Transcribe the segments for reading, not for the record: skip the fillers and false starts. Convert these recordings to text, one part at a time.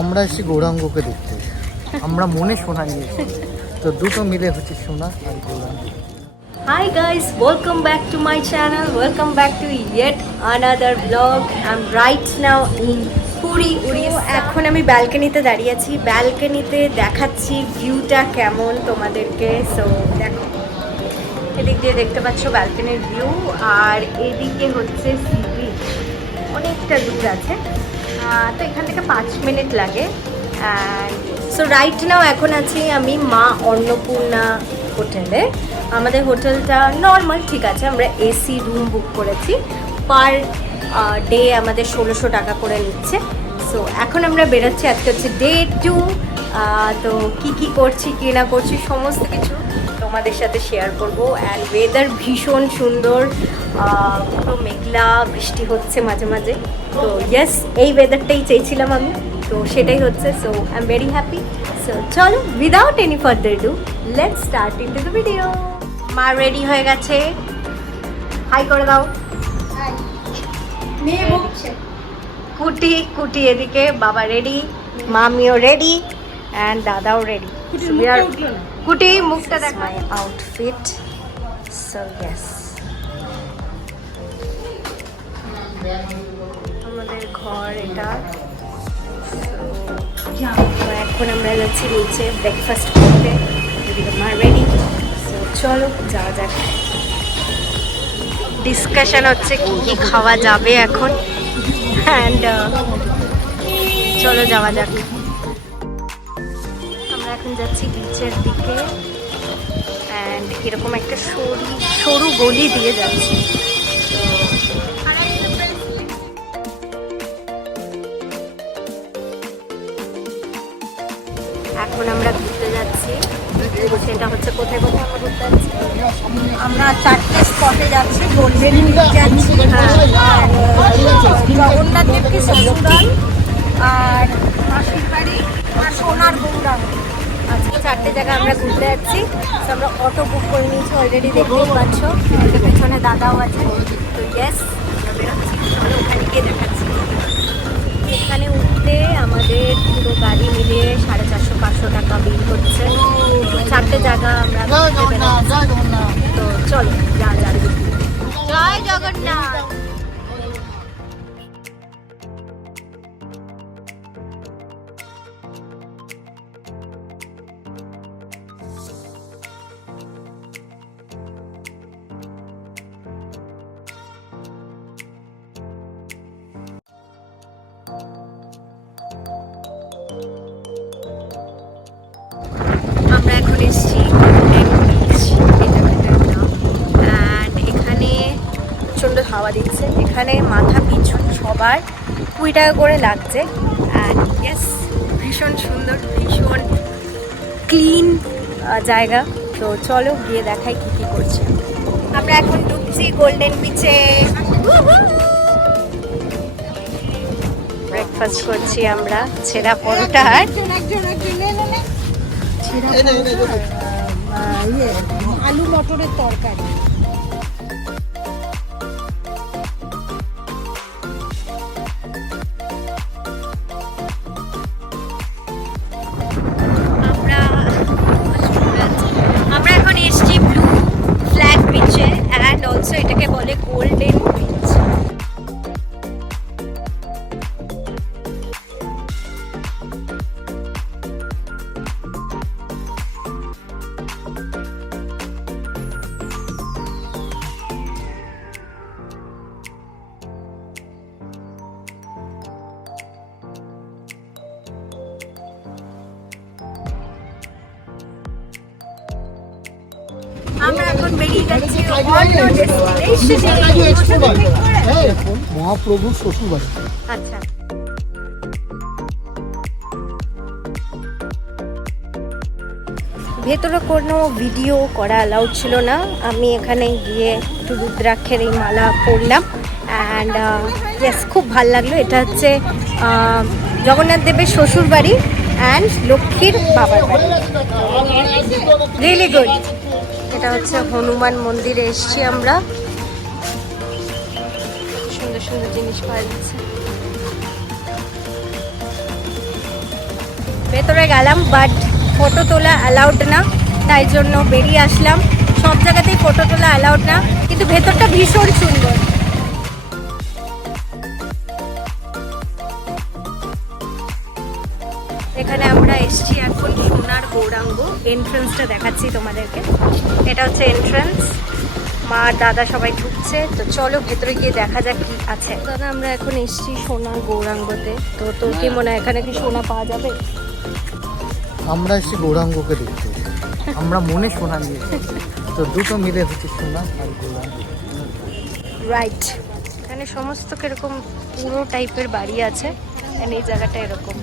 আমরা এসেছি গৌরাঙ্গকে দেখতে, আমরা মনে সোনা নিয়েছি, তো দুটো মিলে হচ্ছে সোনা আর Gauranga. Hi guys, welcome back to my channel. Welcome back to yet another vlog. I'm right now in Puri, Odisha. এখন আমি ব্যালকনিতে দাঁড়িয়ে আছি। ব্যালকনিতে দেখাচ্ছি ভিউটা কেমন তোমাদেরকে। সো দেখো, এদিক দিয়ে দেখতে পাচ্ছ ব্যালকনির ভিউ, আর এদিকে হচ্ছে সি বিচ, অনেকটা দূর আছে। তো এখান থেকে 5 মিনিট লাগে। অ্যান্ড সো রাইট নাও এখন আছি আমি মা অন্নপূর্ণা হোটেলে। আমাদের হোটেলটা নর্মাল, ঠিক আছে, আমরা এসি রুম বুক করেছি। পার ডে আমাদের 1600 টাকা করে নিচ্ছে। সো এখন আমরা বেরোচ্ছি, আজকে হচ্ছে ডে 2। তো কি করছি কি না করছি সমস্ত কিছু তোমাদের সাথে শেয়ার করব। অ্যান্ড ওয়েদার ভীষণ সুন্দর, পুরো মেঘলা, বৃষ্টি হচ্ছে মাঝে মাঝে। তো ইয়েস, এই ওয়েদারটাই চেয়েছিলাম আমি, তো সেটাই হচ্ছে। So I am very happy. So চলো, without any further do, let's start into the video. মা রেডি হয়ে গেছে, হাই করে দাও। কুটি এদিকে, বাবা রেডি, মামিও রেডি, অ্যান্ড দাদাও রেডি। কুটি মুখটা দেখ। মাই আউটফিট, সো ইয়েস, আমাদের ঘর এটা। এখন আমরা যাচ্ছি নিচে ব্রেকফাস্ট করতে, এদিকে মা রেডি। সো চলো যাওয়া যাক। ডিসকাশন হচ্ছে কি খাওয়া যাবে এখন, অ্যান্ড চলো যাওয়া যাক। আমরা এখন যাচ্ছি বিচের দিকে, অ্যান্ড এরকম একটা সরু গলি দিয়ে যাচ্ছি। এখন আমরা ঘুরতে যাচ্ছি। সেটা হচ্ছে কোথায় কোথায় আমরা ঘুরতে যাচ্ছি, আমরা 4টে স্পটে যাচ্ছি। গোল্ডেন বিচ যাচ্ছি, জগন্নাথ দেবকে শ্বশুরাল, আর মাসির বাড়ি, আর সোনার গৌরাঙ্গ। আজকে 4টে জায়গা আমরা ঘুরতে যাচ্ছি। তো আমরা অটো বুক করে নিয়েছি অলরেডি, দেখতেই পাচ্ছ। পেছনে দাদাও আছে। তো ইয়েস, আমরা বেরোচ্ছি, আমরা ওখানে গিয়ে দেখাচ্ছি। এখানে উঠতে আমাদের পুরো গাড়ি মিলিয়ে 450-500 টাকা বিল হচ্ছে। 4টে জায়গা আমরা ঘুরতে বেরোচ্ছি। তো চলো যা যা। জয় জগন্নাথ। আমরা এখন এসেছি গোল্ডেন বিচ, এই জায়গাটার নাম। অ্যান্ড এখানে প্রচণ্ড হাওয়া দিচ্ছে। এখানে মাথা পিছু সবার 20 টাকা করে লাগছে। অ্যান্ড ইয়েস, ভীষণ সুন্দর, ভীষণ ক্লিন জায়গা। তো চলো গিয়ে দেখাই কি করছে। আমরা এখন ঢুকছি গোল্ডেন বিচে। ব্রেকফাস্ট করছি আমরা, ছেঁড়া পরোটা আর আলু মটরের তরকারি। আমরা এখন এসছি ব্লু ফ্ল্যাগ বিচে, অ্যান্ড অলসো এটাকে বলে গোল্ডেন বিচ। আমরা এখন বেরিয়ে যাচ্ছি মহাপ্রভুর শ্বশুর বাড়ি। আচ্ছা, ভেতরে কোনো ভিডিও করা অ্যালাউড ছিল না। আমি এখানে গিয়ে একটু রুদ্রাক্ষের এই মালা পরলাম, অ্যান্ড ইয়েস, খুব ভাল লাগলো। এটা হচ্ছে জগন্নাথ দেবের শ্বশুর বাড়ি অ্যান্ড লক্ষ্মীর বাবার বাড়ি। Really good. এটা হচ্ছে হনুমান মন্দিরে এসেছি আমরা। সুন্দর সুন্দর জিনিস পাওয়া যাচ্ছে। ভেতরে গেলাম, বাট ফটো তোলা অ্যালাউড না, তাই জন্য বেরিয়ে আসলাম। সব জায়গাতেই ফটো তোলা অ্যালাউড না, কিন্তু ভেতরটা ভীষণ সুন্দর। এখানে আমরা এসছি এখন সোনার গৌরাঙ্গ। এন্ট্রান্সটা দেখাচ্ছি তোমাদেরকে, এটা হচ্ছে এন্ট্রান্স। মা আর দাদা সবাই ঢুকছে, তো চলো ভেতরে গিয়ে দেখা যাক কি আছে। দাদা আমরা এখন এসছি সোনার গৌরাঙ্গতে, তো তোর কি মনে হয় এখানে কি সোনা পাওয়া যাবে? আমরা এসেছি গৌরাঙ্গকে দেখতে, আমরা মনে সোনা নিয়ে এসেছি। তো দুটো মিলে হচ্ছে সোনা আর গৌরাঙ্গ। রাইট, এখানে সমস্ত কিরকম পুরো টাইপের বাড়ি আছে, আর এই জায়গাটা এরকম।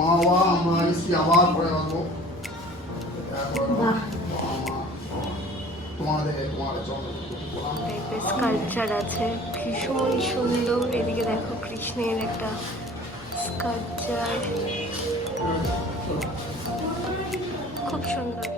মাওয়া আমরা এসে আবার পরে আসবো। তোমাদের স্কাল্পচার আছে, ভীষণ সুন্দর। এদিকে দেখো কৃষ্ণের একটা স্কাল্পচার, খুব সুন্দর।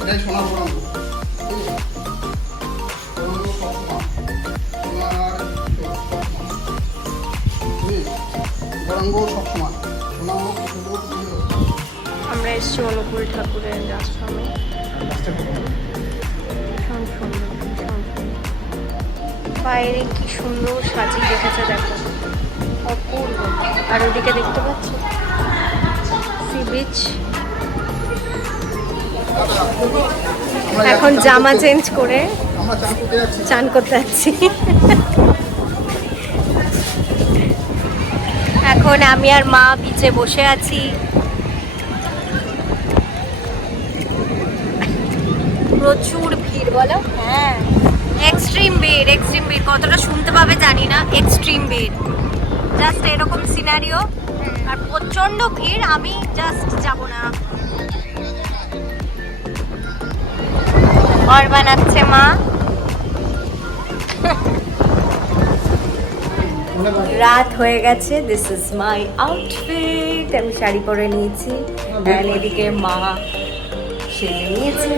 এটাই সোনা গৌরাঙ্গ। গৌরাঙ্গ সবসময় সোনা। আমরা এসছি অনুকূল ঠাকুরের আশ্রমে। ভীষণ সুন্দর, ভীষণ সুন্দর। বাইরে কি সুন্দর সাজিয়ে রেখেছে দেখো, অপূর্ব। আর ওদিকে দেখতে পাচ্ছ সি বিচ। এখন জামা চেঞ্জ করে আমরা চান করতে যাচ্ছি। চান করতে যাচ্ছি। এখন আমি আর মা বিচে বসে আছি। প্রচুর ভিড়, বলো? হ্যাঁ, এক্সট্রিম ভিড়, এক্সট্রিম ভিড়। কতটা শুনতে পাবে জানি না, এক্সট্রিম ভিড়। জাস্ট এরকম সিনারিও, আর প্রচন্ড ভিড়। আমি জাস্ট যাব না। और বানাচ্ছে মা। রাত হয়ে গেছে। This is my outfit. আমি শাড়ি পরে নিয়েছি, আর এদিকে মা সেজে নিয়েছে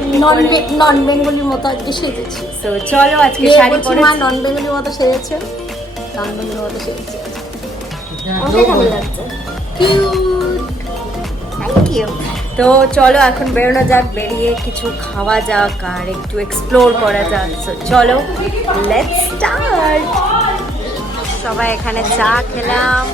নন বেঙ্গলির মতো আজকে সেজেছি। তো চলো আজকে শাড়ি পরে মা নন বেঙ্গলির মতো সেজেছে, নন বেঙ্গলির মতো সেজেছে। আমাকে কেমন লাগছে? Thank you. তো চলো এখন বেরোনো যাক, বেরিয়ে কিছু খাওয়া যাক আর একটু এক্সপ্লোর করা যাক। So, চলো লেটস স্টার্ট। সবাই এখানে চা খেলাম।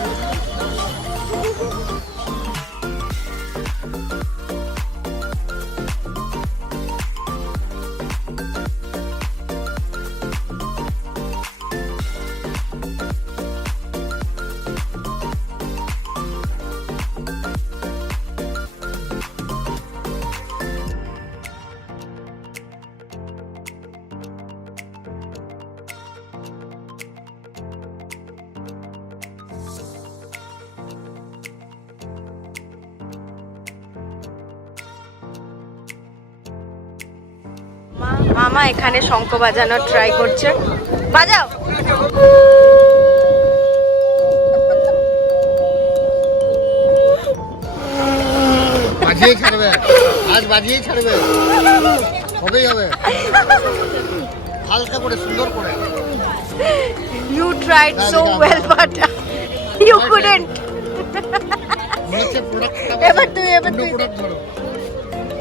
মামা এখানে শঙ্খ বাজানোর ট্রাই করছে। বাজাও। বাজিয়েই ছাড়বে, আজ বাজিয়েই ছাড়বে, হবেই হবে। হালকা করে, সুন্দর করে। You tried so well, but you couldn't. এবার তুই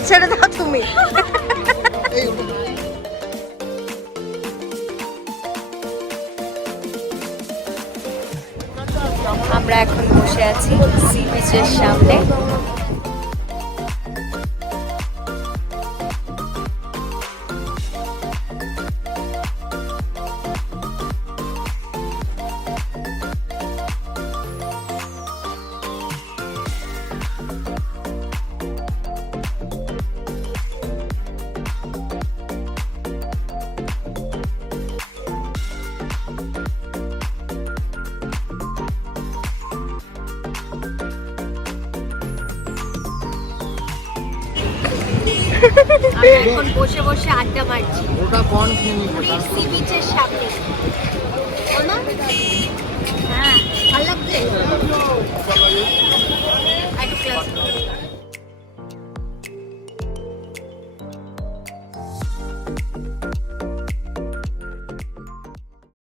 ছেড়ে দাও তুমি। আমরা এখন বসে আছি সি বিচের সামনে। আমরা এখন বসে বসে আড্ডা মারছি ওটা কর্ন খেয়ে নিতে পুরীর সি বিচের সামনে। বলো?